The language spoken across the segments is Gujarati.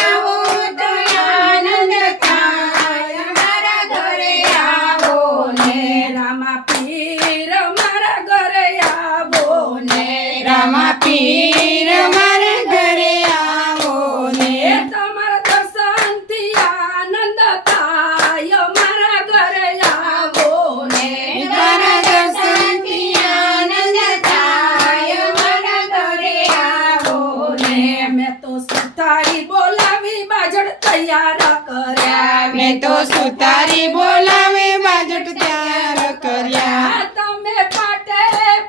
આવો તો આનંદ થાય મારા ઘરે આવો ને રામા પીર મારા ઘરે આવો ને રામા પીર મારા ઘરે આવો ને તમારા દર્શનથી આનંદ થાય મારા ઘરે આવો ને તારા દર્શનથી આનંદ થાય મારા ઘરે આવો ને મેં તો સુતારી બોલાવી બાજડ તૈયાર કર્યા મેં તો સુતારી બોલાવી બાજટ તૈયાર કર્યા તમે પાટે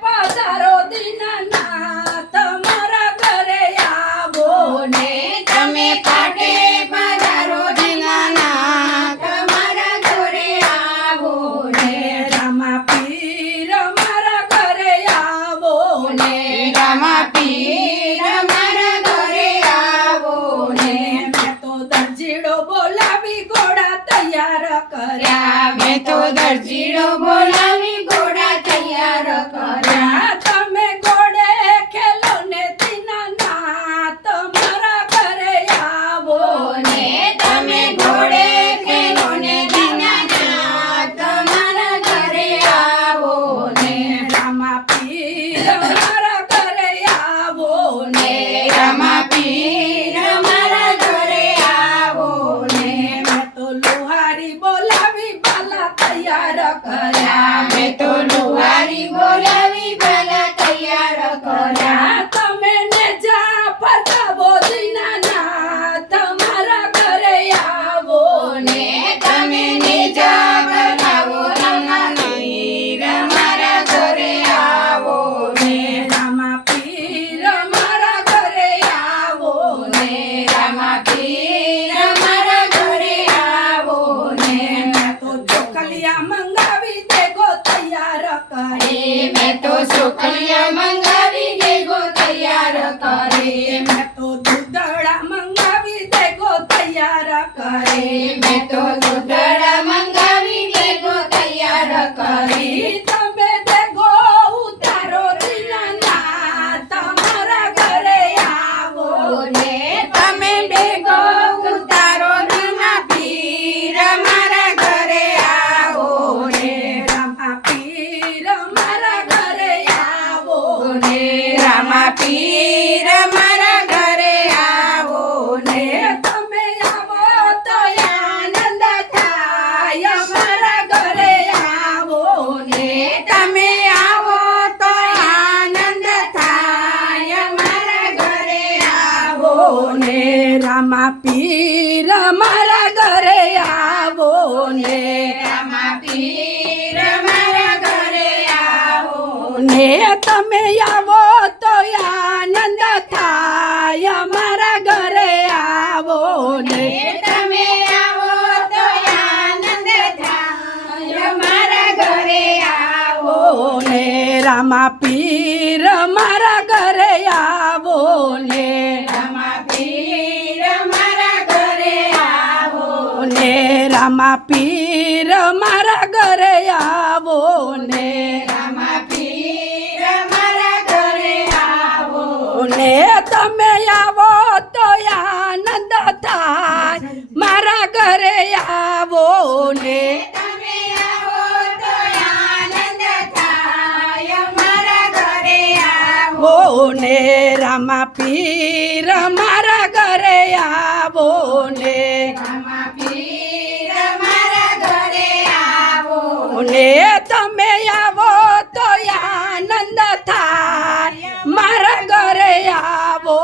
પધારો દીનાનાથ મારા ઘરે આવો ને તમે પાટે પધારો દીનાનાથ મારા ઘરે આવો ને રામા પીર મારા ઘરે આવો ને રામા પીર મારા ઘરે આવો ને મેં તો દરજીડો બોલાવી ઘોડા તૈયાર કર્યા મેં તો દરજીડો બોલાવી ઘોડા તૈયાર કર્યા તમે ઘોડે ખેલો ને દીનાનાથ મારા ઘરે આવો ને તમે ઘોડે ખેલો ને દીનાનાથ મારા ઘરે આવો ને રામા પીર મારા ઘરે આવો ને રામા પીર મારા ઘરે આવો ને મેં તો લુહારી બોલાવી બાલા તૈયાર કર્યા મેં તો લુહારી બોલાવી બાલા તૈયાર કર્યા તમે ને જા ફરકાવો દીનાનાથ મારા ઘરે આવો ને તમે નીજા બનાવો નાનીર મારા ઘરે આવો ને રામા પીર મારા ઘરે આવો ને રામા પીર મારા ઘરે આવો ને મેં તો ચોકલિયા મંગાવી દેગો તૈયાર કરી મેં તો સુખલિયા મંગાવી દેગો તૈયાર કરી મેં તો દૂધડા મંગાવી દેગો તૈયાર કરી મેં તો દૂધડા મંગાવી દેગો તૈયાર કરી તમે દેગો ઉતારો દીનાનાથ મારા ઘરે આવો ને તમે બેગો ઉતારો રામા પીર મારા ઘરે આવો ને રામા પીર મારા ઘરે આવો ને રામા પીર મારા ઘરે આવો ને તમે આવો તો આનંદ થાય મારા ઘરે આવો ને તમે આવો તો આનંદ થાય મારા ઘરે આવો ને રામા પીર મારા ઘરે આવો ને રામા પીર મારા ઘરે આવો ને તમે આવો તો આનંદ થાય મારા ઘરે આવો ને તમે આવો તો આનંદ થાય મારા ઘરે આવો ને રામા પીર મારા ઘરે આવો ને રામા પીર મારા ઘરે આવો ને રામા પીર મારા ઘરે આવો ને રામા પીર મારા ઘરે આવો ને તમે આવો તો આનંદ થાય મારા ઘરે આવો ને તમે આવો તો આનંદ થાય મારા ઘરે આવો ને રામા પીર મારા ઘરે આવો ને રામા પીર મારા ઘરે આવો ને તમે આવો તો આનંદ થાય મારા ઘરે આવો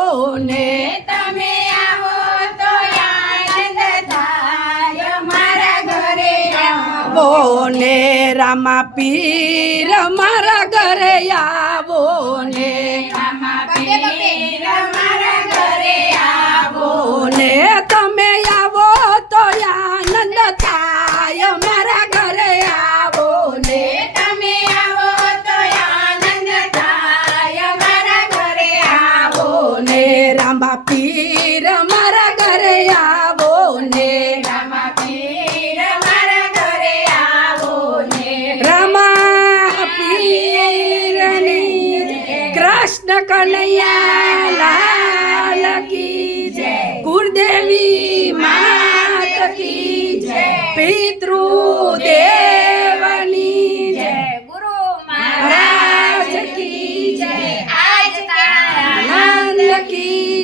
ને તમે આવો તો આનંદ થાય મારા ઘરે આવો ને રામા પીર મારા ઘરે આવો ને રામા પીર મારા ઘરે આવો ને તમે આવો તો આનંદ થાય મારા ઘરે આવો ને તમે આવો તો આનંદ થાય મારા ઘરે આવો ને રામા પીર મારા ઘરે આવો ને રામા પીર મારા ઘરે આવો ને રામા પીરની કૃષ્ણ કનૈયા લાલ કી જય ગુરુદેવ ગીત